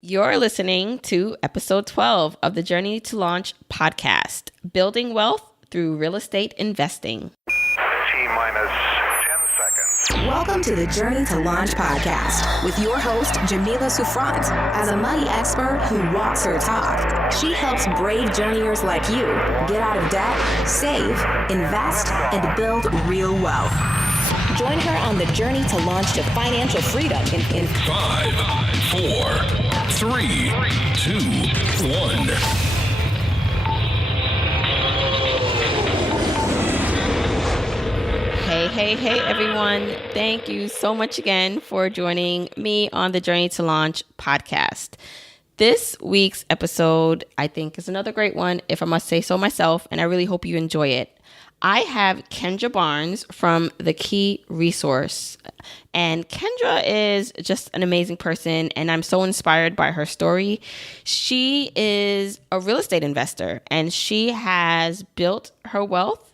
You're listening to episode 12 of the Journey to Launch podcast, Building Wealth Through Real Estate Investing. T-minus 10 seconds. Welcome to the Journey to Launch podcast with your host, Jamila Souffrant. As a money expert who walks her talk, she helps brave journeyers like you get out of debt, save, invest, and build real wealth. Join her on the journey to launch to financial freedom in 5, 4, 3, 2, 1. Hey, everyone. Thank you so much again for joining me on the Journey to Launch podcast. This week's episode, I think, is another great one, if I must say so myself, and I really hope you enjoy it. I have Kendra Barnes from The Key Resource, and Kendra is just an amazing person, and I'm so inspired by her story. She is a real estate investor, and she has built her wealth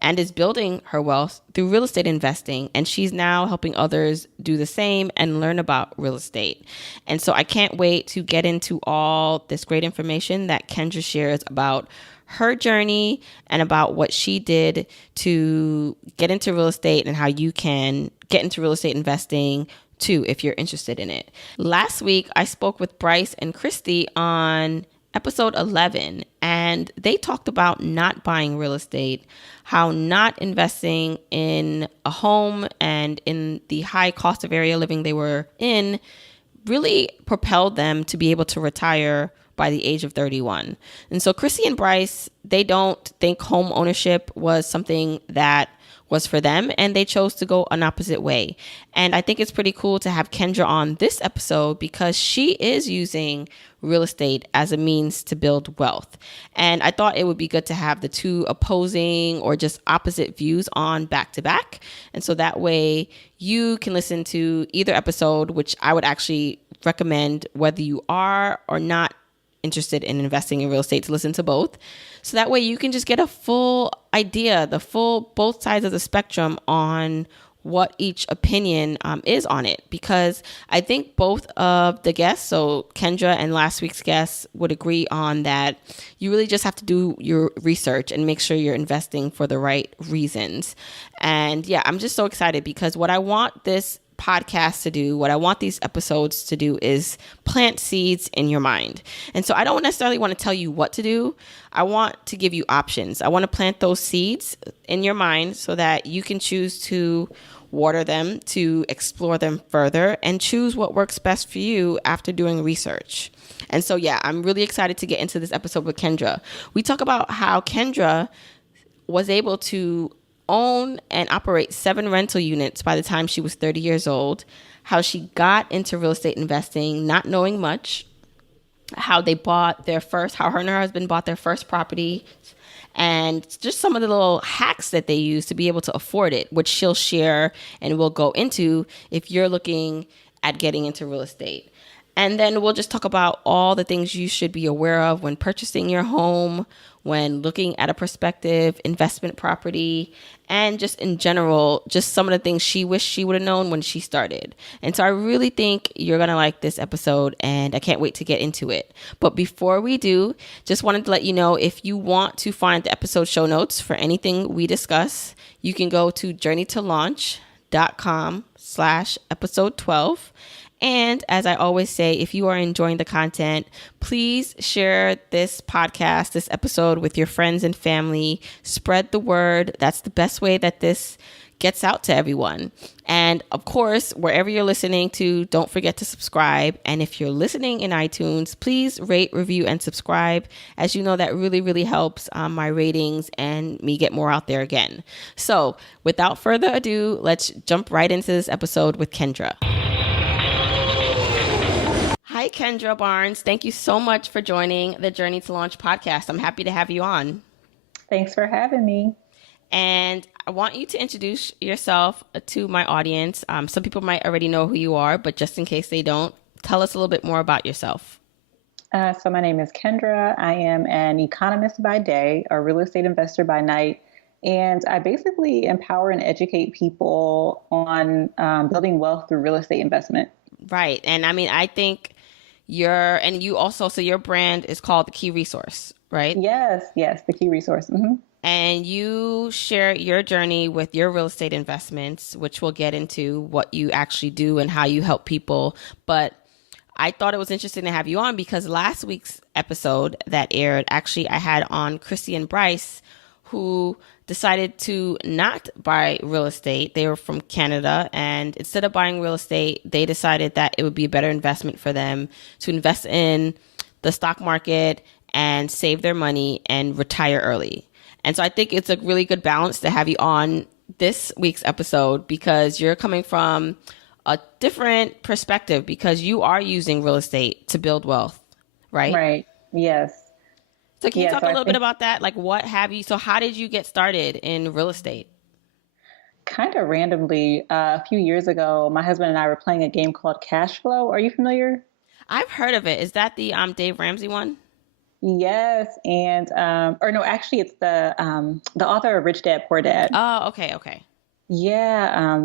and is building her wealth through real estate investing. And she's now helping others do the same and learn about real estate. And so I can't wait to get into all this great information that Kendra shares about her journey and about what she did to get into real estate and how you can get into real estate investing too, if you're interested in it. Last week, I spoke with Bryce and Kristy on episode 11, and they talked about not buying real estate, how not investing in a home and in the high cost of area living they were in really propelled them to be able to retire by the age of 31. And so Kristy and Bryce, they don't think home ownership was something that was for them, and they chose to go an opposite way. And I think it's pretty cool to have Kendra on this episode because she is using real estate as a means to build wealth. And I thought it would be good to have the two opposing or just opposite views on back to back. And so that way you can listen to either episode, which I would actually recommend whether you are or not interested in investing in real estate to listen to both. So that way you can just get a full idea, both sides of the spectrum on what each opinion is on it. Because I think both of the guests, so Kendra and last week's guests, would agree on that you really just have to do your research and make sure you're investing for the right reasons. And yeah, I'm just so excited because what I want this podcast to do, what I want these episodes to do is plant seeds in your mind. And so I don't necessarily want to tell you what to do. I want to give you options. I want to plant those seeds in your mind so that you can choose to water them, to explore them further, and choose what works best for you after doing research. And so, yeah, I'm really excited to get into this episode with Kendra. We talk about how Kendra was able to own and operate 7 rental units by the time she was 30 years old, how she got into real estate investing, not knowing much, how her and her husband bought their first property, and just some of the little hacks that they use to be able to afford it, which she'll share and we'll go into if you're looking at getting into real estate. And then we'll just talk about all the things you should be aware of when purchasing your home, when looking at a prospective investment property, and just in general, just some of the things she wished she would have known when she started. And so I really think you're going to like this episode, and I can't wait to get into it. But before we do, just wanted to let you know, if you want to find the episode show notes for anything we discuss, you can go to journeytolaunch.com/episode 12. And as I always say, if you are enjoying the content, please share this podcast, this episode with your friends and family. Spread the word. That's the best way that this gets out to everyone. And of course, wherever you're listening to, don't forget to subscribe. And if you're listening in iTunes, please rate, review, and subscribe. As you know, that really, really helps my ratings and me get more out there again. So without further ado, let's jump right into this episode with Kendra. Hi, Kendra Barnes. Thank you so much for joining the Journey to Launch podcast. I'm happy to have you on. Thanks for having me. And I want you to introduce yourself to my audience. Some people might already know who you are, but just in case they don't, tell us a little bit more about yourself. So my name is Kendra. I am an economist by day, a real estate investor by night, and I basically empower and educate people on building wealth through real estate investment. Right. And I mean, I think and you also, so your brand is called The Key Resource, right? Yes, the key resource. And you share your journey with your real estate investments, which we'll get into what you actually do and how you help people. But I thought it was interesting to have you on because last week's episode that aired, actually, I had on Kristy and Bryce, who decided to not buy real estate. They were from Canada, and instead of buying real estate, they decided that it would be a better investment for them to invest in the stock market and save their money and retire early. And so I think it's a really good balance to have you on this week's episode because you're coming from a different perspective because you are using real estate to build wealth, right? Right. Yes. So can you talk a little bit about that? Like so how did you get started in real estate? Kind of randomly, a few years ago, my husband and I were playing a game called Cash Flow. Are you familiar? I've heard of it. Is that the Dave Ramsey one? Yes. And, or no, actually it's the author of Rich Dad, Poor Dad. Oh, okay. Yeah.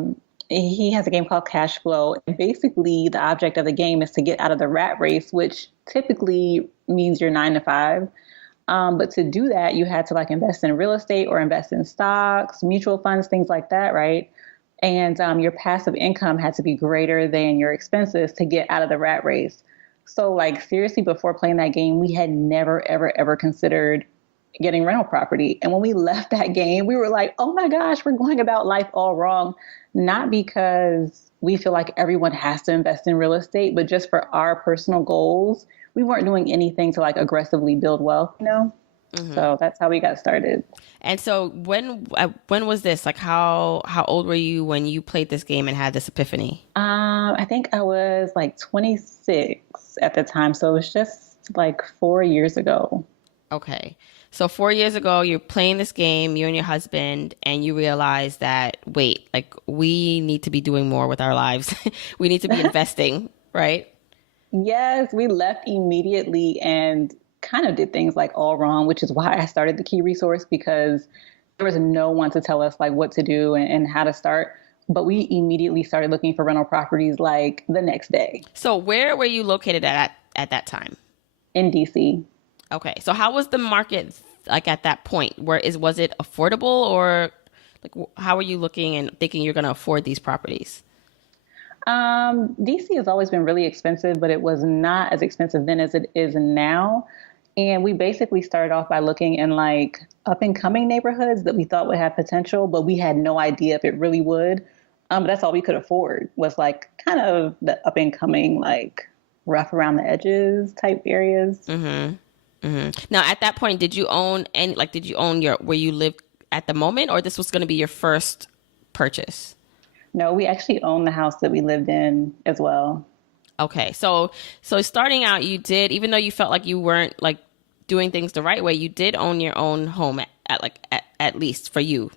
He has a game called Cash Flow. And basically the object of the game is to get out of the rat race, which typically means you're 9 to 5. But to do that, you had to like invest in real estate or invest in stocks, mutual funds, things like that, right? And your passive income had to be greater than your expenses to get out of the rat race. So like seriously, before playing that game, we had never, ever, ever considered getting rental property. And when we left that game, we were like, oh my gosh, we're going about life all wrong. Not because we feel like everyone has to invest in real estate, but just for our personal goals. We weren't doing anything to like aggressively build wealth, So that's how we got started. And so when was this? Like how old were you when you played this game and had this epiphany? I think I was like 26 at the time. So it was just like 4 years ago. Okay. So 4 years ago, you're playing this game, you and your husband, and you realize that, wait, like we need to be doing more with our lives. We need to be investing, right? Yes, we left immediately and kind of did things like all wrong, which is why I started the Key Resource because there was no one to tell us like what to do and how to start. But we immediately started looking for rental properties like the next day. So where were you located at that time? In DC. Okay. So how was the market like at that point? Was it affordable or like how were you looking and thinking you're going to afford these properties? DC has always been really expensive, but it was not as expensive then as it is now. And we basically started off by looking in like up and coming neighborhoods that we thought would have potential, but we had no idea if it really would. But that's all we could afford was like kind of the up and coming, like rough around the edges type areas. Mm-hmm. Mm-hmm. Now, at that point, did you own where you lived at the moment, or this was going to be your first purchase? No, we actually owned the house that we lived in as well. Okay. So starting out, you did, even though you felt like you weren't like doing things the right way, you did own your own home at least for you.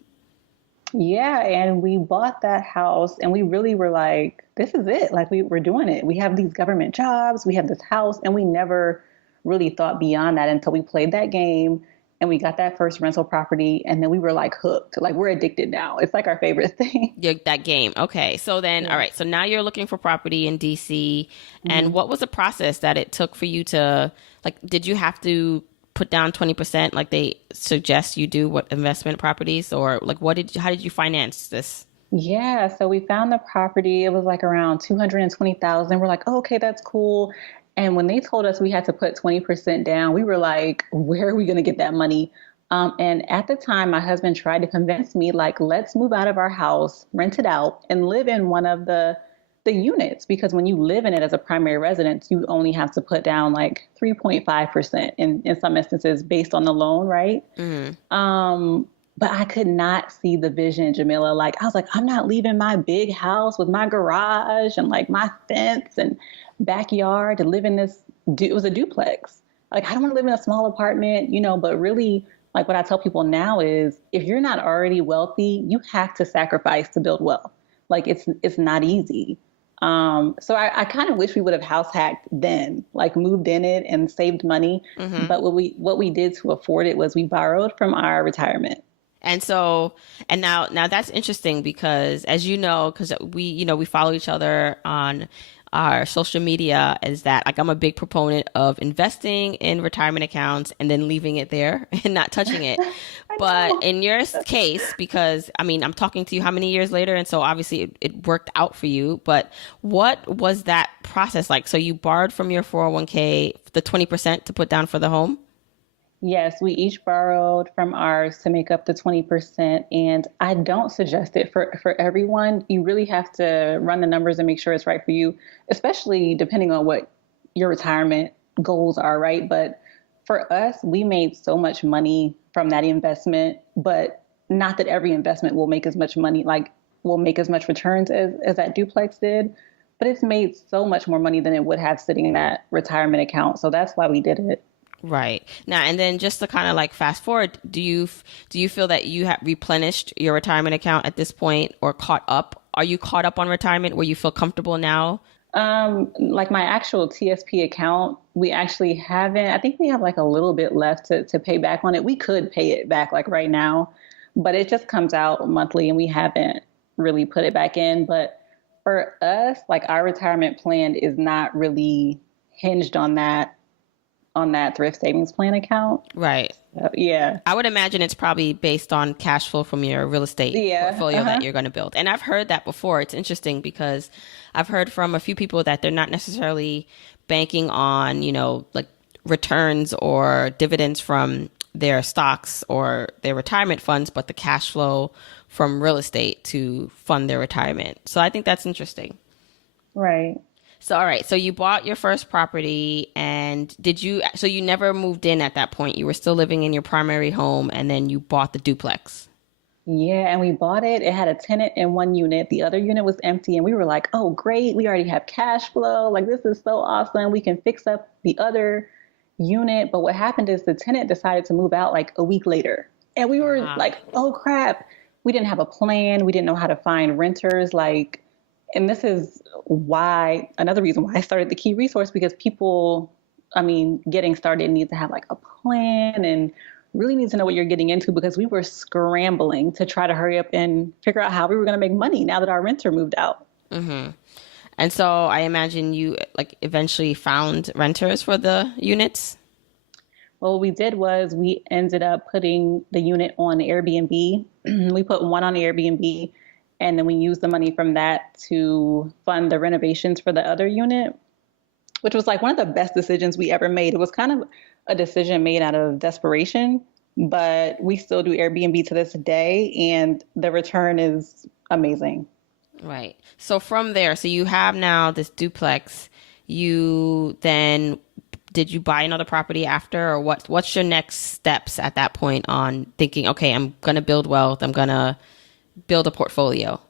Yeah. And we bought that house and we really were like, this is it. Like we're doing it. We have these government jobs, we have this house, and we never really thought beyond that until we played that game. And we got that first rental property, and then we were like hooked. Like we're addicted now. It's like our favorite thing. Yeah, that game. Okay. So then, yeah. All right. So now you're looking for property in DC. And what was the process that it took for you to, like, did you have to put down 20% like they suggest you do what investment properties, or like how did you finance this? Yeah. So we found the property. It was like around 220,000. We're like, oh, okay, that's cool. And when they told us we had to put 20% down, we were like, where are we going to get that money? And at the time, my husband tried to convince me, like, let's move out of our house, rent it out, and live in one of the units. Because when you live in it as a primary residence, you only have to put down like 3.5% in some instances based on the loan, right? Mm-hmm. But I could not see the vision, Jamila. Like, I was like, I'm not leaving my big house with my garage and like my fence and backyard to live in this. It was a duplex. Like, I don't want to live in a small apartment, but really, like what I tell people now is if you're not already wealthy, you have to sacrifice to build wealth. Like it's not easy. So I kind of wish we would have house hacked then, like moved in it and saved money. Mm-hmm. But what we did to afford it was we borrowed from our retirement. And so, and now that's interesting because as you know, because we follow each other on our social media is that like I'm a big proponent of investing in retirement accounts and then leaving it there and not touching it. But in your case, because I mean, I'm talking to you how many years later, and so obviously it worked out for you. But what was that process like? So you borrowed from your 401k the 20% to put down for the home? Yes, we each borrowed from ours to make up the 20%. And I don't suggest it for everyone. You really have to run the numbers and make sure it's right for you, especially depending on what your retirement goals are, right? But for us, we made so much money from that investment, but not that every investment will make as much money, like will make as much returns as that duplex did. But it's made so much more money than it would have sitting in that retirement account. So that's why we did it. Right. Now, and then just to kind of like fast forward, do you feel that you have replenished your retirement account at this point or caught up? Are you caught up on retirement where you feel comfortable now? Like my actual TSP account, we actually haven't, I think we have like a little bit left to pay back on it. We could pay it back like right now, but it just comes out monthly and we haven't really put it back in. But for us, like our retirement plan is not really hinged on that thrift savings plan account. Right. Yeah. I would imagine it's probably based on cash flow from your real estate portfolio that you're going to build. And I've heard that before. It's interesting because I've heard from a few people that they're not necessarily banking on, like returns or dividends from their stocks or their retirement funds, but the cash flow from real estate to fund their retirement. So I think that's interesting. Right. So, all right. So you bought your first property and so you never moved in at that point. You were still living in your primary home and then you bought the duplex. Yeah. And we bought it. It had a tenant in one unit. The other unit was empty. And we were like, oh, great. We already have cash flow. Like, this is so awesome. We can fix up the other unit. But what happened is the tenant decided to move out like a week later. And we were like, oh, crap. We didn't have a plan. We didn't know how to find renters. And this is another reason why I started the Key Resource, because people, getting started need to have like a plan and really need to know what you're getting into, because we were scrambling to try to hurry up and figure out how we were going to make money now that our renter moved out. Mm-hmm. And so I imagine you eventually found renters for the units. Well, what we did was we ended up putting the unit on Airbnb. We put one on Airbnb. And then we used the money from that to fund the renovations for the other unit, which was like one of the best decisions we ever made. It was kind of a decision made out of desperation, but we still do Airbnb to this day, and the return is amazing. Right. So from there, so you have now this duplex. You then, did you buy another property after, or what's your next steps at that point on thinking, okay, I'm going to build wealth. I'm going to build a portfolio?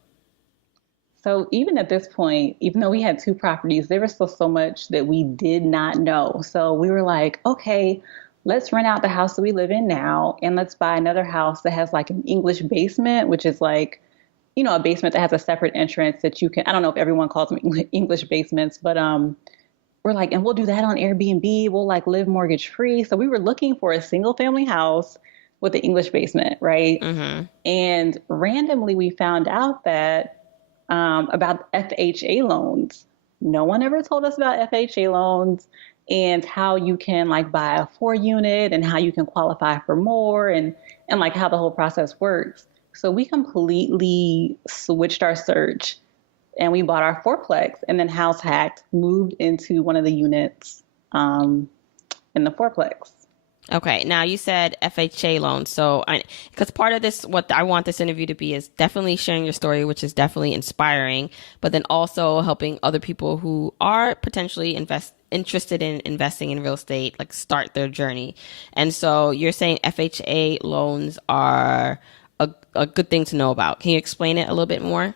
So even at this point, even though we had two properties, there was still so much that we did not know. So we were like, okay, let's rent out the house that we live in now, and let's buy another house that has like an English basement, which is like, a basement that has a separate entrance that you can, I don't know if everyone calls them English basements, but we're like, and we'll do that on Airbnb. We'll like live mortgage free. So we were looking for a single family house with the English basement, right? Mm-hmm. And randomly we found out that about FHA loans. No one ever told us about FHA loans and how you can like buy a 4-unit and how you can qualify for more and like how the whole process works. So we completely switched our search and we bought our 4-plex and then house hacked, moved into one of the units in the 4-plex. Okay. Now you said FHA loans. So because part of this, what I want this interview to be is definitely sharing your story, which is definitely inspiring, but then also helping other people who are potentially interested in investing in real estate, like start their journey. And so you're saying FHA loans are a good thing to know about. Can you explain it a little bit more?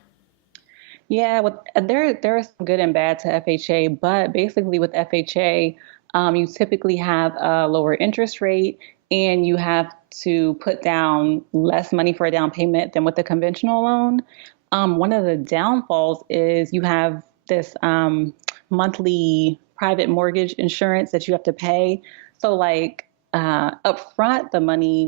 Yeah, there is some good and bad to FHA, but basically with FHA, you typically have a lower interest rate and you have to put down less money for a down payment than with the conventional loan. One of the downfalls is you have this monthly private mortgage insurance that you have to pay. So like up front, the money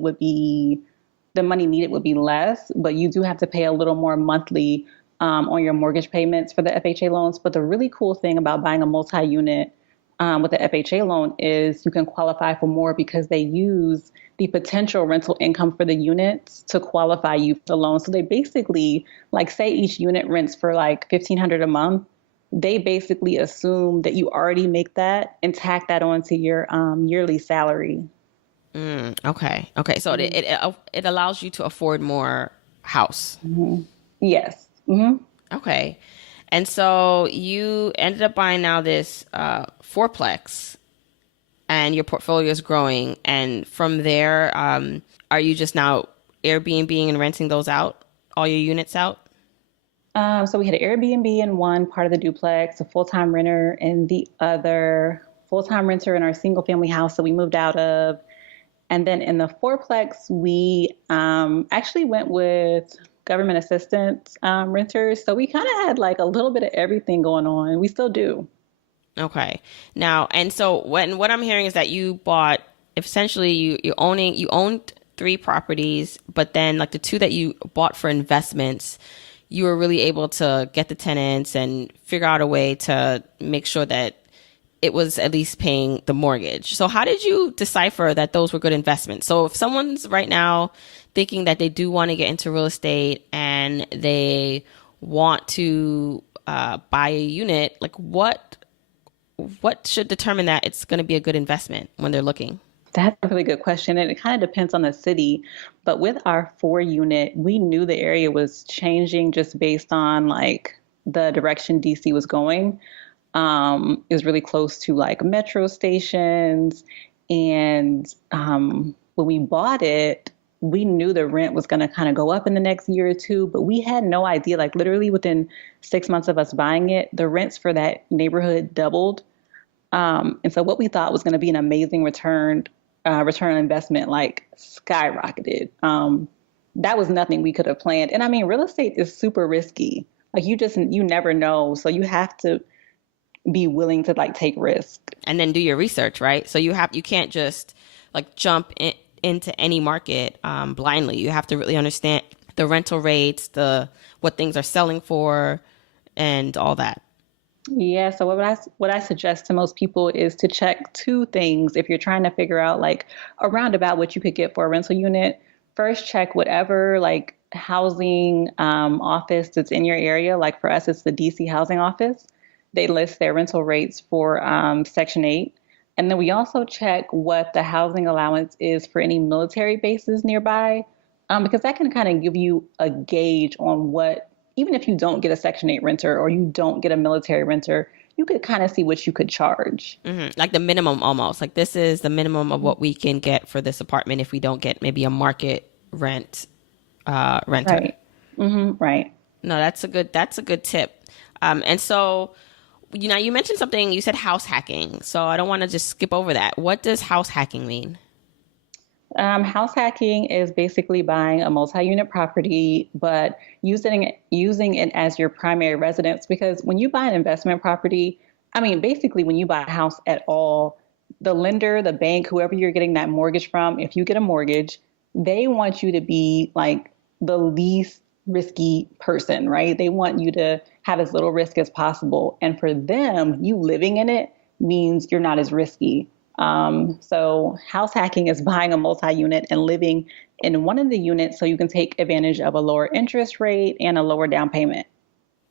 needed would be less, but you do have to pay a little more monthly on your mortgage payments for the FHA loans. But the really cool thing about buying a multi-unit with the FHA loan is you can qualify for more because they use the potential rental income for the units to qualify you for the loan. So they basically, like, say each unit rents for like $1,500 a month. They basically assume that you already make that and tack that onto your yearly salary. Okay. So it allows you to afford more house. Yes. Okay. And so you ended up buying now this fourplex, and your portfolio is growing. And from there, are you just now Airbnb and renting those out, all your units out? So we had an Airbnb in one part of the duplex, a full-time renter in the other, full-time renter in our single-family house that we moved out of. And then in the fourplex, we actually went with government assistance renters. So we kind of had like a little bit of everything going on. We still do. Okay. Now, and so what I'm hearing is that you bought, essentially you owned 3 properties, but then like the 2 that you bought for investments, you were really able to get the tenants and figure out a way to make sure that it was at least paying the mortgage. So how did you decipher that those were good investments? So if someone's right now thinking that they do want to get into real estate and they want to buy a unit, like what should determine that it's going to be a good investment when they're looking? That's a really good question. And it kind of depends on the city. But with our 4-unit, we knew the area was changing just based on like the direction DC was going. It was really close to like metro stations. And when we bought it, we knew the rent was going to kind of go up in the next year or two, but we had no idea. Like literally within 6 months of us buying it, the rents for that neighborhood doubled. And so what we thought was going to be an amazing return on investment, like skyrocketed. That was nothing we could have planned. And I mean, real estate is super risky. Like you never know. So you have to be willing to like take risk. And then do your research, right? So you can't just like jump into any market blindly. You have to really understand the rental rates, what things are selling for, and all that. Yeah. So what I suggest to most people is to check 2 things if you're trying to figure out like around about what you could get for a rental unit. First, check whatever like housing office that's in your area. Like for us, it's the DC housing office. They list their rental rates for Section 8. And then we also check what the housing allowance is for any military bases nearby, because that can kind of give you a gauge on what, even if you don't get a Section 8 renter or you don't get a military renter, you could kind of see what you could charge. Mm-hmm. Like the minimum almost. Like this is the minimum of what we can get for this apartment if we don't get maybe a market renter. Right. Mm-hmm. Right. No, that's a good tip. And so, you mentioned something, you said house hacking. So I don't want to just skip over that. What does house hacking mean? House hacking is basically buying a multi-unit property, but using it as your primary residence. Because when you buy an investment property, I mean, basically when you buy a house at all, the lender, the bank, whoever you're getting that mortgage from, if you get a mortgage, they want you to be like the least risky person, right? They want you to have as little risk as possible. And for them, you living in it means you're not as risky. So house hacking is buying a multi-unit and living in one of the units so you can take advantage of a lower interest rate and a lower down payment.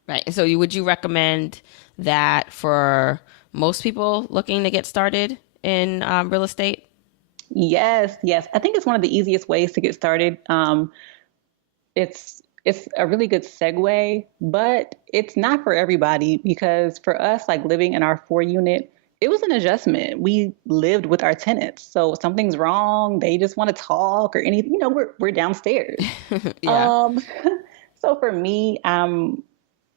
Right. So would you recommend that for most people looking to get started in real estate? Yes. I think it's one of the easiest ways to get started. It's a really good segue, but it's not for everybody because for us, like living in our 4-unit, it was an adjustment. We lived with our tenants. So if something's wrong, they just want to talk or anything, we're downstairs. Yeah. So for me, I'm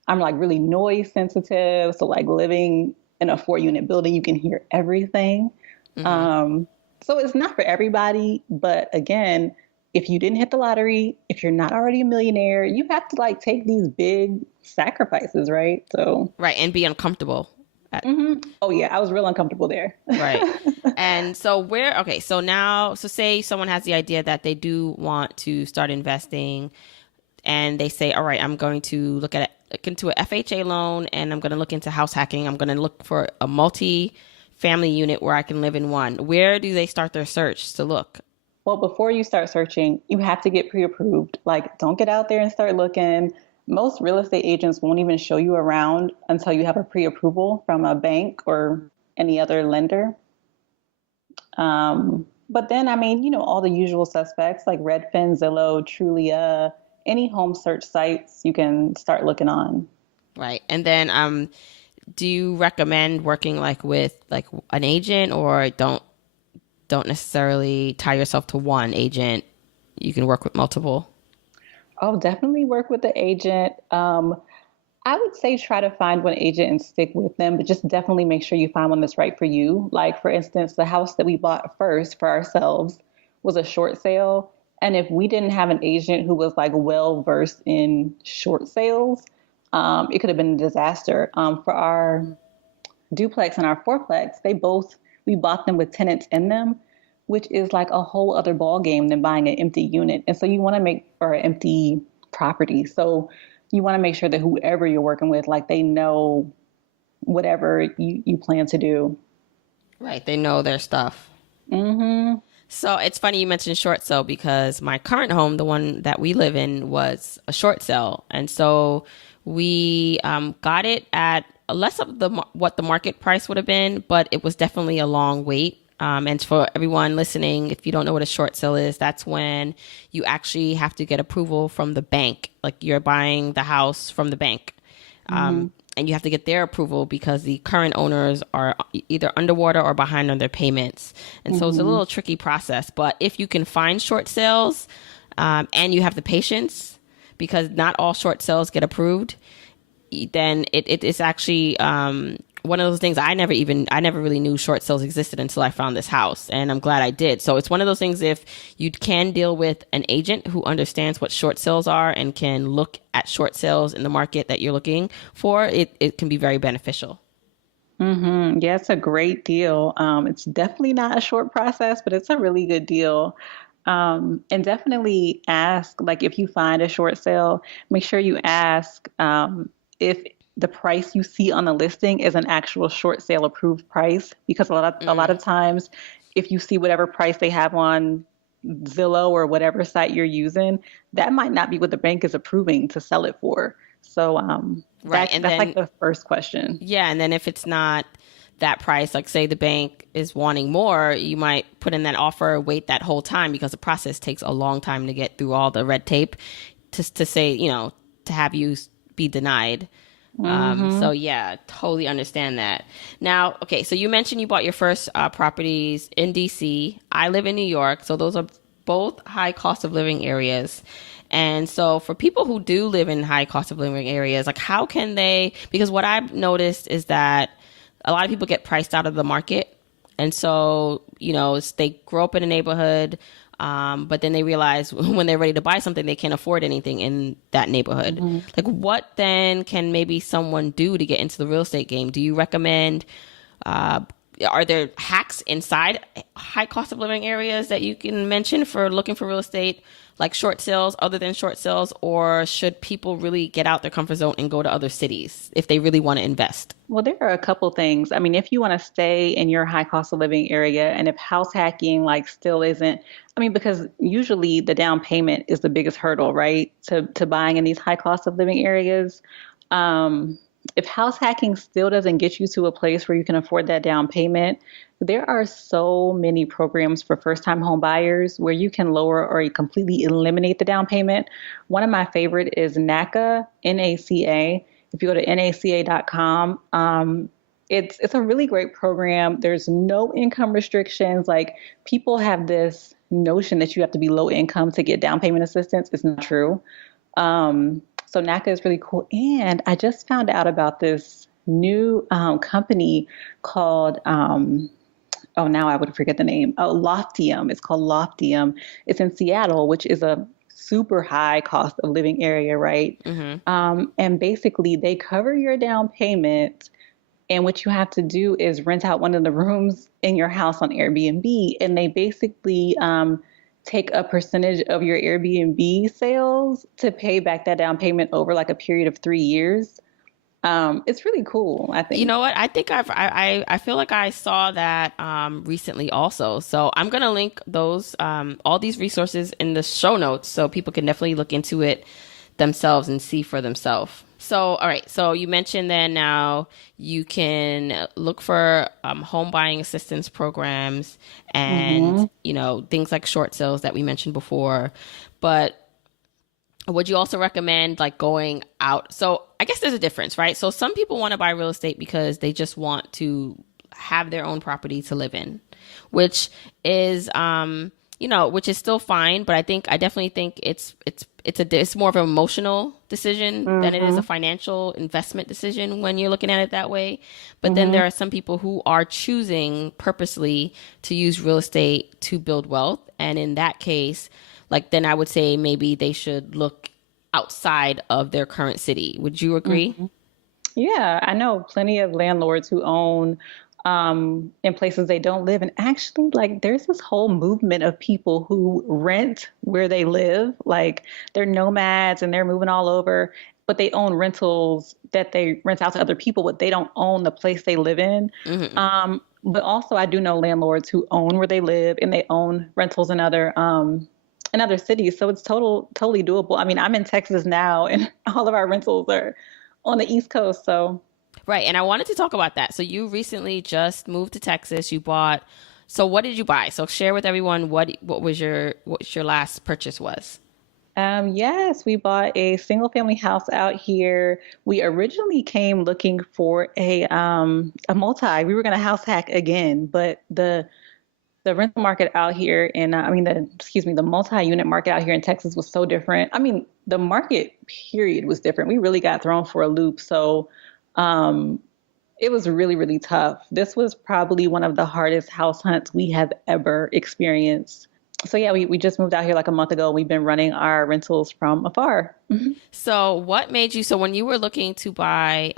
like really noise sensitive. So like living in a 4-unit building, you can hear everything. Mm-hmm. So it's not for everybody, but again, if you didn't hit the lottery, if you're not already a millionaire, you have to like take these big sacrifices, right? So right, and be uncomfortable. Mm-hmm. Oh yeah, I was real uncomfortable there. Right. And so so say someone has the idea that they do want to start investing and they say, all right, I'm going to look at look into a FHA loan and I'm going to look into house hacking. I'm going to look for a multi-family unit where I can live in one. Where do they start their search to look? Well, before you start searching, you have to get pre-approved. Like, don't get out there and start looking. Most real estate agents won't even show you around until you have a pre-approval from a bank or any other lender. But then, I mean, all the usual suspects like Redfin, Zillow, Trulia, any home search sites you can start looking on. Right. And then do you recommend working with an agent, or don't necessarily tie yourself to one agent? You can work with multiple. Oh, definitely work with the agent. I would say try to find one agent and stick with them, but just definitely make sure you find one that's right for you. Like, for instance, the house that we bought first for ourselves was a short sale. And if we didn't have an agent who was well versed in short sales, it could have been a disaster. For our duplex and our fourplex, we bought them with tenants in them, which is like a whole other ball game than buying an empty unit. And so you want to or an empty property. So you want to make sure that whoever you're working with, they know whatever you plan to do. Right. They know their stuff. Mm-hmm. So it's funny you mentioned short sale, because my current home, the one that we live in, was a short sale. And so we got it at less of what the market price would have been, but it was definitely a long wait. And for everyone listening, if you don't know what a short sale is, that's when you actually have to get approval from the bank. Like, you're buying the house from the bank. And you have to get their approval because the current owners are either underwater or behind on their payments. And so it's a little tricky process. But if you can find short sales and you have the patience, because not all short sales get approved, then it's actually one of those things. I never really knew short sales existed until I found this house, and I'm glad I did. So it's one of those things, if you can deal with an agent who understands what short sales are and can look at short sales in the market that you're looking for, it can be very beneficial. Mm-hmm. Yeah, it's a great deal. It's definitely not a short process, but it's a really good deal. And definitely ask, if you find a short sale, make sure you ask if the price you see on the listing is an actual short sale approved price, because a lot of times, if you see whatever price they have on Zillow or whatever site you're using, that might not be what the bank is approving to sell it for. So right. that's the first question. Yeah. And then if it's not that price, say the bank is wanting more, you might put in that offer, wait that whole time, because the process takes a long time to get through all the red tape to say, to have you be denied. So yeah, totally understand that. Now, okay, so you mentioned you bought your first properties in DC. I live in New York, so those are both high cost of living areas. And so for people who do live in high cost of living areas, how can they, because what I've noticed is that a lot of people get priced out of the market. And so, they grow up in a neighborhood, but then they realize when they're ready to buy something, they can't afford anything in that neighborhood. What then can maybe someone do to get into the real estate game? Do you recommend, are there hacks inside high cost of living areas that you can mention for looking for real estate, like short sales, other than short sales? Or should people really get out their comfort zone and go to other cities if they really want to invest? Well, there are a couple things. I mean, if you want to stay in your high cost of living area, and if house hacking still isn't, because usually the down payment is the biggest hurdle, right, to buying in these high cost of living areas. If house hacking still doesn't get you to a place where you can afford that down payment, there are so many programs for first-time home buyers where you can lower or completely eliminate the down payment. One of my favorite is NACA, NACA. If you go to NACA.com, it's a really great program. There's no income restrictions. People have this notion that you have to be low income to get down payment assistance. It's not true. So NACA is really cool. And I just found out about this new company called, now I would forget the name. Loftium. It's called Loftium. It's in Seattle, which is a super high cost of living area, right? And basically they cover your down payment. And what you have to do is rent out one of the rooms in your house on Airbnb. And they basically take a percentage of your Airbnb sales to pay back that down payment over like a period of 3 years. It's really cool, I think. You know what? I think I feel like I saw that recently also. So I'm gonna link those all these resources in the show notes so people can definitely look into it themselves and see for themselves. So all right. So you mentioned then now you can look for home buying assistance programs and things like short sales that we mentioned before, but would you also recommend like going out? So I guess there's a difference, right? So some people want to buy real estate because they just want to have their own property to live in, which is, which is still fine. But I definitely think it's more of an emotional decision than it is a financial investment decision when you're looking at it that way. But then there are some people who are choosing purposely to use real estate to build wealth. And in that case, like, then I would say maybe they should look outside of their current city. Would you agree? Yeah, I know plenty of landlords who own in places they don't live. And actually, like, there's this whole movement of people who rent where they live. Like, they're nomads and they're moving all over, but they own rentals that they rent out to other people, but they don't own the place they live in. But also, I do know landlords who own where they live and they own rentals in other cities. So it's totally doable. I mean, I'm in Texas now and all of our rentals are on the East Coast. So. Right. And I wanted to talk about that. So you recently just moved to Texas. So what did you buy? So share with everyone what your last purchase was. Yes, we bought a single family house out here. We originally came looking for a multi. We were going to house hack again, but the rental market out here the multi-unit market out here in Texas was so different. I mean, the market period was different. We really got thrown for a loop. So it was really, really tough. This was probably one of the hardest house hunts we have ever experienced. So yeah, we just moved out here like a month ago. We've been running our rentals from afar. So what made you, so when you were looking to buy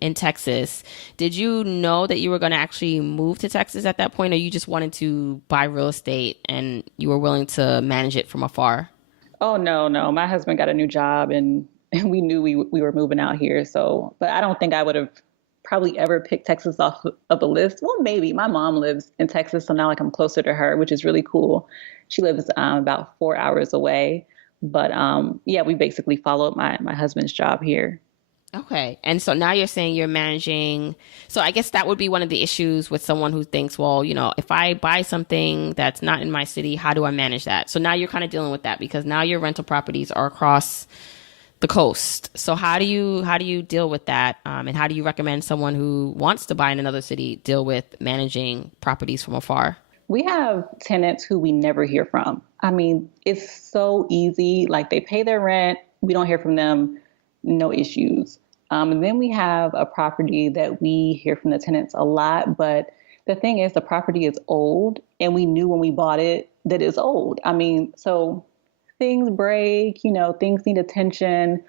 in Texas, did you know that you were going to actually move to Texas at that point, or you just wanted to buy real estate and you were willing to manage it from afar? Oh, no. My husband got a new job and we knew we were moving out here. So, but I don't think I would have probably ever picked Texas off of the list. Well, maybe. My mom lives in Texas, so now like I'm closer to her, which is really cool. She lives about 4 hours away. But yeah, we basically followed my husband's job here. Okay. And so now you're saying you're managing. So I guess that would be one of the issues with someone who thinks, well, if I buy something that's not in my city, how do I manage that? So now you're kind of dealing with that because now your rental properties are across the coast. So how do you deal with that? And how do you recommend someone who wants to buy in another city deal with managing properties from afar? We have tenants who we never hear from. I mean, it's so easy. Like, they pay their rent. We don't hear from them. No issues. And then we have a property that we hear from the tenants a lot. But the thing is, the property is old and we knew when we bought it that it's old. I mean, so things break, things need attention.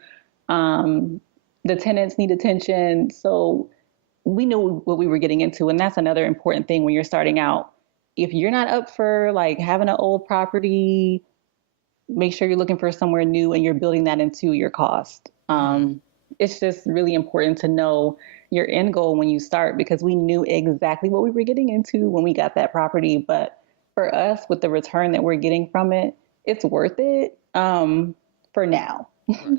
The tenants need attention. So we knew what we were getting into. And that's another important thing when you're starting out. If you're not up for like having an old property, make sure you're looking for somewhere new and you're building that into your cost. It's just really important to know your end goal when you start, because we knew exactly what we were getting into when we got that property. But for us, with the return that we're getting from it, it's worth it for now.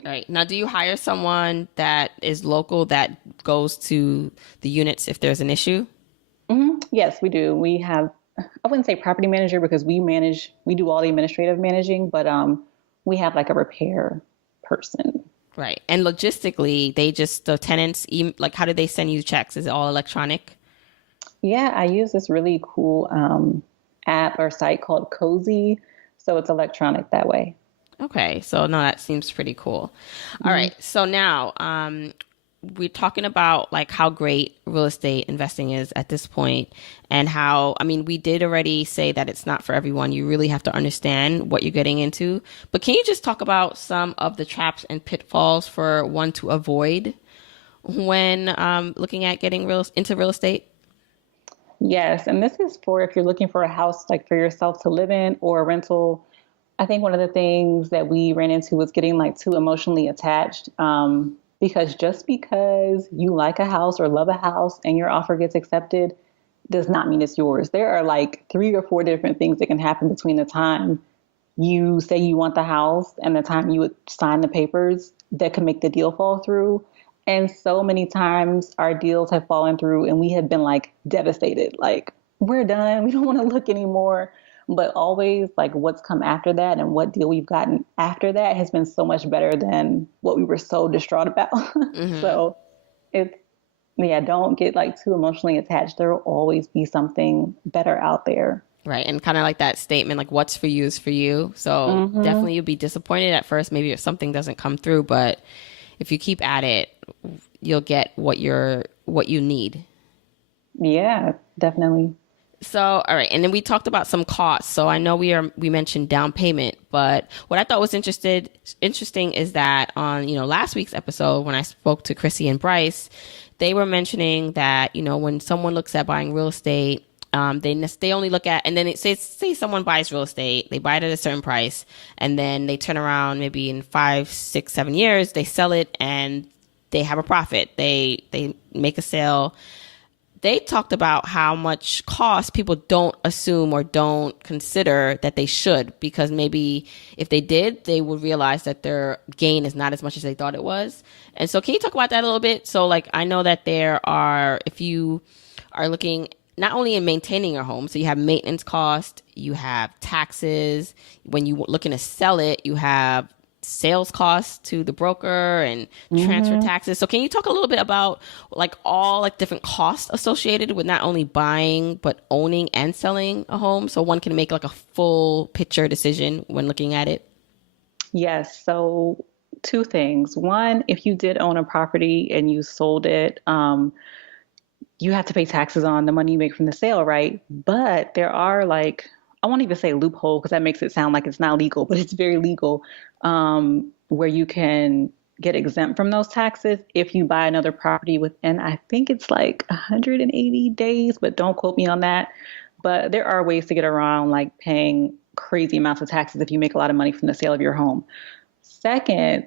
Right. Now, do you hire someone that is local that goes to the units if there's an issue? Yes, we do. We have, I wouldn't say property manager because we do all the administrative managing, but we have like a repair person. Right. And logistically, the tenants, like, how do they send you checks? Is it all electronic? Yeah, I use this really cool app or site called Cozy. So it's electronic that way. Okay. So no, that seems pretty cool. All right. So now we're talking about like how great real estate investing is at this point, and how, I mean, we did already say that it's not for everyone. You really have to understand what you're getting into. But can you just talk about some of the traps and pitfalls for one to avoid when looking at getting into real estate? Yes. And this is for if you're looking for a house like for yourself to live in or a rental. I think one of the things that we ran into was getting like too emotionally attached. Because just because you like a house or love a house and your offer gets accepted does not mean it's yours. There are like 3 or 4 different things that can happen between the time you say you want the house and the time you would sign the papers that could make the deal fall through. And so many times our deals have fallen through and we have been like devastated, like we're done. We don't want to look anymore. But always like what's come after that and what deal we've gotten after that has been so much better than what we were so distraught about. So it's, yeah, don't get like too emotionally attached. There will always be something better out there. Right. And kind of like that statement, like what's for you is for you. So definitely you'll be disappointed at first, maybe if something doesn't come through, but if you keep at it, you'll get what you need. Yeah, definitely. So, all right. And then we talked about some costs. So I know we mentioned down payment, but what I thought was interesting is that on, last week's episode, when I spoke to Kristy and Bryce, they were mentioning that, when someone looks at buying real estate, they only look at, and then say someone buys real estate, they buy it at a certain price, and then they turn around maybe in 5, 6, 7 years, they sell it and they have a profit. They make a sale. They talked about how much cost people don't assume or don't consider that they should, because maybe if they did, they would realize that their gain is not as much as they thought it was. And so can you talk about that a little bit? So like, I know that if you are looking not only in maintaining your home, so you have maintenance cost, you have taxes. When you're looking to sell it, you have sales costs to the broker and transfer taxes. So can you talk a little bit about like all like different costs associated with not only buying but owning and selling a home, so one can make like a full picture decision when looking at it? Yes. So 2 things. One, if you did own a property and you sold it, you have to pay taxes on the money you make from the sale, right? But there are like, I won't even say loophole because that makes it sound like it's not legal, but it's very legal, where you can get exempt from those taxes if you buy another property within, I think it's like 180 days, but don't quote me on that. But there are ways to get around like paying crazy amounts of taxes if you make a lot of money from the sale of your home. Second,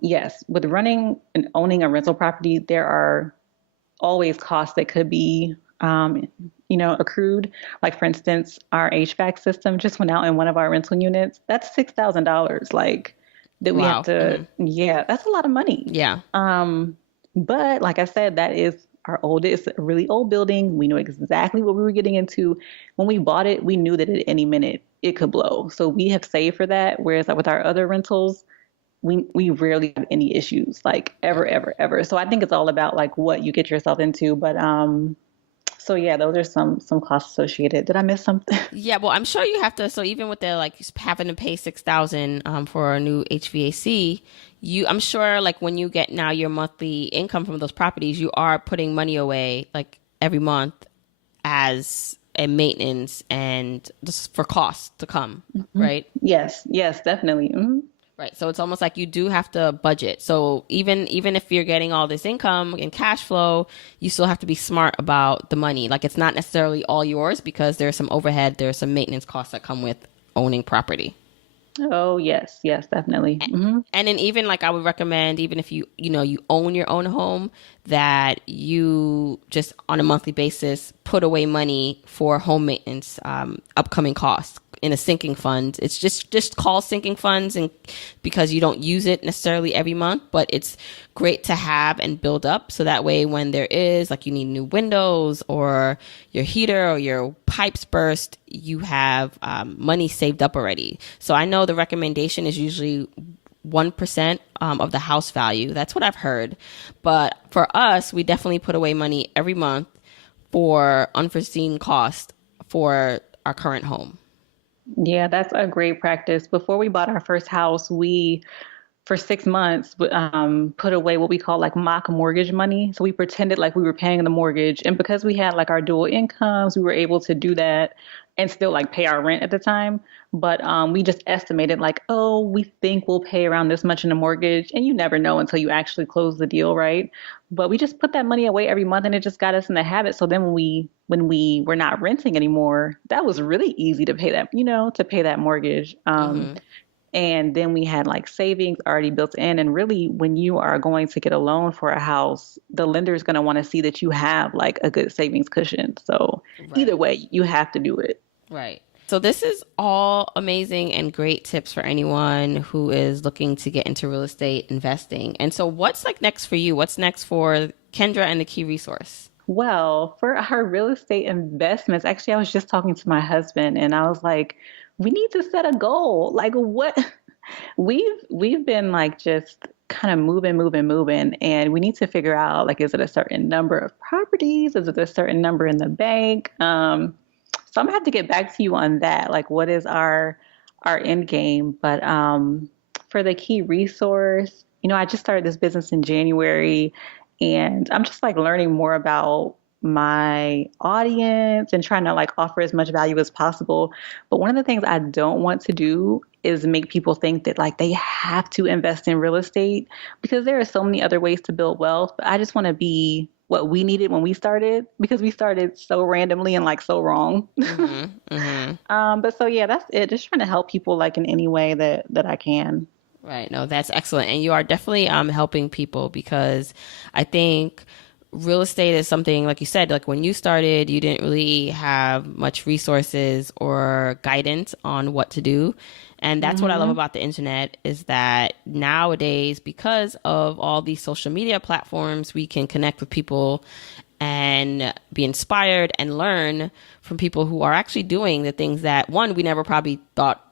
yes, with running and owning a rental property, there are always costs that could be accrued. Like for instance, our HVAC system just went out in one of our rental units. That's $6,000. Like that we have to, yeah, that's a lot of money. Yeah. But like I said, that is our oldest, really old building. We knew exactly what we were getting into. When we bought it, we knew that at any minute it could blow. So we have saved for that. Whereas like with our other rentals, we rarely have any issues, like ever, ever, ever. So I think it's all about like what you get yourself into. But so yeah, those are some costs associated. Did I miss something? Yeah, well, I'm sure you have to. So even with the like having to pay $6,000 for a new HVAC, I'm sure like when you get now your monthly income from those properties, you are putting money away like every month as a maintenance and just for costs to come, right? Yes, definitely. Mm-hmm. Right. So it's almost like you do have to budget. So even if you're getting all this income and cash flow, you still have to be smart about the money. Like it's not necessarily all yours because there's some overhead, there's some maintenance costs that come with owning property. Oh, yes, definitely. Mm-hmm. And then even like I would recommend, even if you own your own home, that you just on a monthly basis put away money for home maintenance, upcoming costs in a sinking fund. It's just called sinking funds, and because you don't use it necessarily every month, but it's great to have and build up. So that way when there is like you need new windows or your heater or your pipes burst, you have money saved up already. So I know the recommendation is usually 1% of the house value. That's what I've heard. But for us, we definitely put away money every month for unforeseen costs for our current home. Yeah, that's a great practice. Before we bought our first house, we, for 6 months, put away what we call like mock mortgage money. So we pretended like we were paying the mortgage. And because we had like our dual incomes, we were able to do that and still like pay our rent at the time. But we just estimated like, oh, we think we'll pay around this much in a mortgage. And you never know until you actually close the deal, right? But we just put that money away every month and it just got us in the habit. So then when when we were not renting anymore, that was really easy to pay that, to pay that mortgage. And then we had like savings already built in. And really, when you are going to get a loan for a house, the lender is going to want to see that you have like a good savings cushion. So either way, you have to do it. Right. So this is all amazing and great tips for anyone who is looking to get into real estate investing. And so what's like next for you? What's next for Kendra and the Key Resource? Well, for our real estate investments, actually, I was just talking to my husband and I was like, we need to set a goal. Like what we've been like just kind of moving, and we need to figure out like, is it a certain number of properties? Is it a certain number in the bank? So I'm gonna have to get back to you on that. Like, what is our end game? But for the Key Resource, I just started this business in January, and I'm just like learning more about my audience and trying to like offer as much value as possible. But one of the things I don't want to do is make people think that like they have to invest in real estate, because there are so many other ways to build wealth. But I just want to be what we needed when we started, because we started so randomly and like so wrong. But so yeah, that's it. Just trying to help people like in any way that I can. Right. No, that's excellent. And you are definitely helping people, because I think real estate is something, like you said, like when you started, you didn't really have much resources or guidance on what to do. And that's what I love about the internet, is that nowadays, because of all these social media platforms, we can connect with people and be inspired and learn from people who are actually doing the things that, one, we never probably thought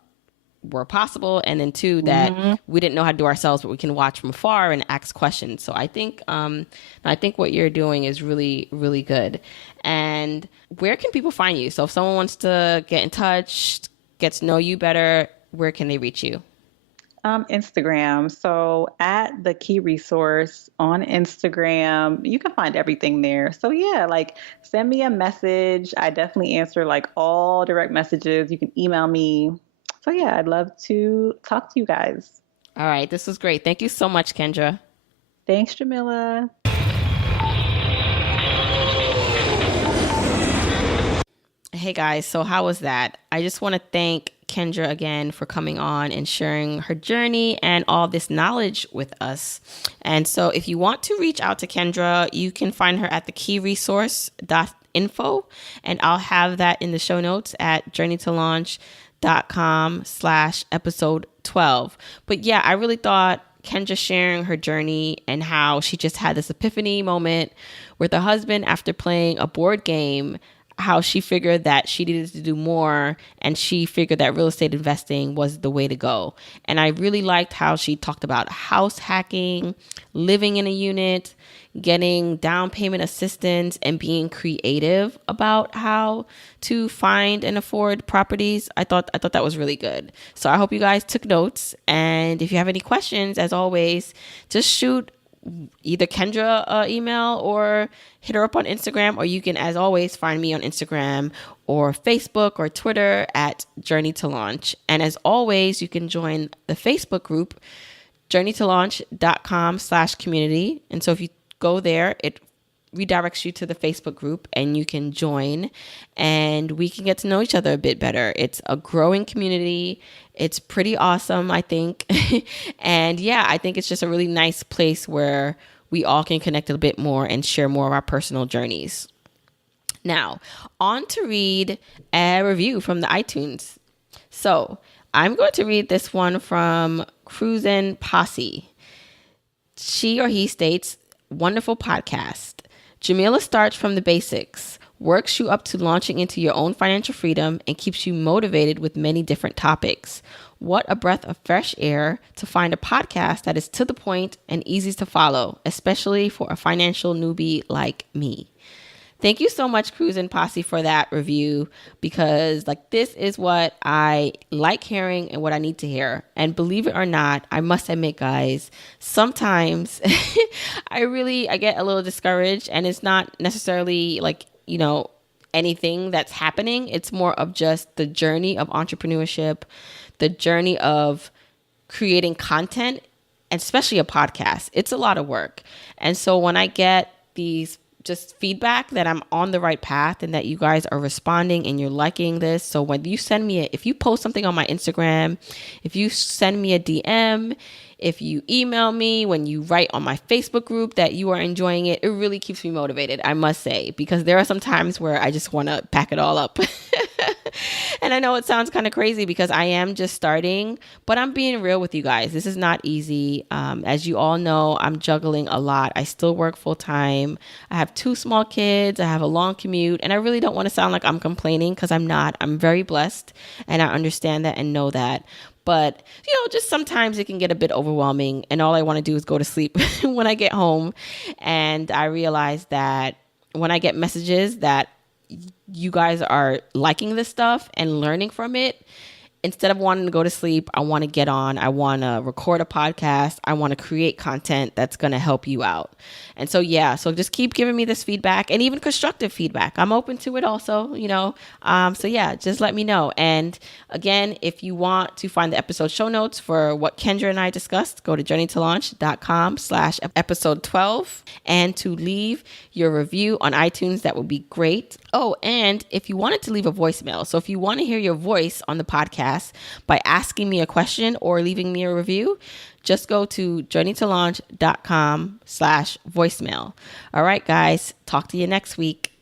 were possible, and then two, that we didn't know how to do ourselves, but we can watch from afar and ask questions. So I think what you're doing is really, really good. And where can people find you? So if someone wants to get in touch, get to know you better, where can they reach you? Instagram. So at the Key Resource on Instagram, you can find everything there. So yeah, like send me a message. I definitely answer like all direct messages. You can email me. So yeah, I'd love to talk to you guys. All right. This was great. Thank you so much, Kendra. Thanks, Jamila. Hey guys, so how was that? I just want to thank Kendra again for coming on and sharing her journey and all this knowledge with us. And so if you want to reach out to Kendra, you can find her at thekeyresource.info, and I'll have that in the show notes at journeytolaunch.com/episode 12. But yeah, I really thought Kendra sharing her journey and how she just had this epiphany moment with her husband after playing a board game, how she figured that she needed to do more, and she figured that real estate investing was the way to go. And I really liked how she talked about house hacking, living in a unit, getting down payment assistance, and being creative about how to find and afford properties. I thought that was really good. So I hope you guys took notes. And if you have any questions, as always, just shoot either Kendra email or hit her up on Instagram, or you can, as always, find me on Instagram or Facebook or Twitter at Journey to Launch. And as always, you can join the Facebook group, journeytolaunch.com/community. And so if you go there, it redirects you to the Facebook group and you can join, and we can get to know each other a bit better. It's a growing community. It's pretty awesome, I think. And yeah, I think it's just a really nice place where we all can connect a bit more and share more of our personal journeys. Now, on to read a review from the iTunes. So I'm going to read this one from Cruisin' Posse. She or he states, "Wonderful podcast. Jamila starts from the basics, works you up to launching into your own financial freedom, and keeps you motivated with many different topics. What a breath of fresh air to find a podcast that is to the point and easy to follow, especially for a financial newbie like me." Thank you so much, Cruisin' Posse, for that review, because like this is what I like hearing and what I need to hear. And believe it or not, I must admit, guys, sometimes I get a little discouraged, and it's not necessarily like, anything that's happening. It's more of just the journey of entrepreneurship, the journey of creating content, and especially a podcast. It's a lot of work. And so when I get these just feedback that I'm on the right path and that you guys are responding and you're liking this. So when you send me if you post something on my Instagram, if you send me a DM, if you email me, when you write on my Facebook group that you are enjoying it, it really keeps me motivated, I must say, because there are some times where I just want to pack it all up. And I know it sounds kind of crazy because I am just starting, but I'm being real with you guys. This is not easy. As you all know, I'm juggling a lot. I still work full time. I have 2 small kids. I have a long commute, and I really don't want to sound like I'm complaining because I'm not. I'm very blessed, and I understand that and know that. But, just sometimes it can get a bit overwhelming, and all I want to do is go to sleep when I get home. And I realize that when I get messages that you guys are liking this stuff and learning from it, instead of wanting to go to sleep, I want to get on. I want to record a podcast. I want to create content that's going to help you out. And so just keep giving me this feedback, and even constructive feedback. I'm open to it also, just let me know. And again, if you want to find the episode show notes for what Kendra and I discussed, go to journeytolaunch.com/episode 12. And to leave your review on iTunes, that would be great. Oh, and if you wanted to leave a voicemail, so if you want to hear your voice on the podcast by asking me a question or leaving me a review, just go to journeytolaunch.com/voicemail. All right, guys, talk to you next week.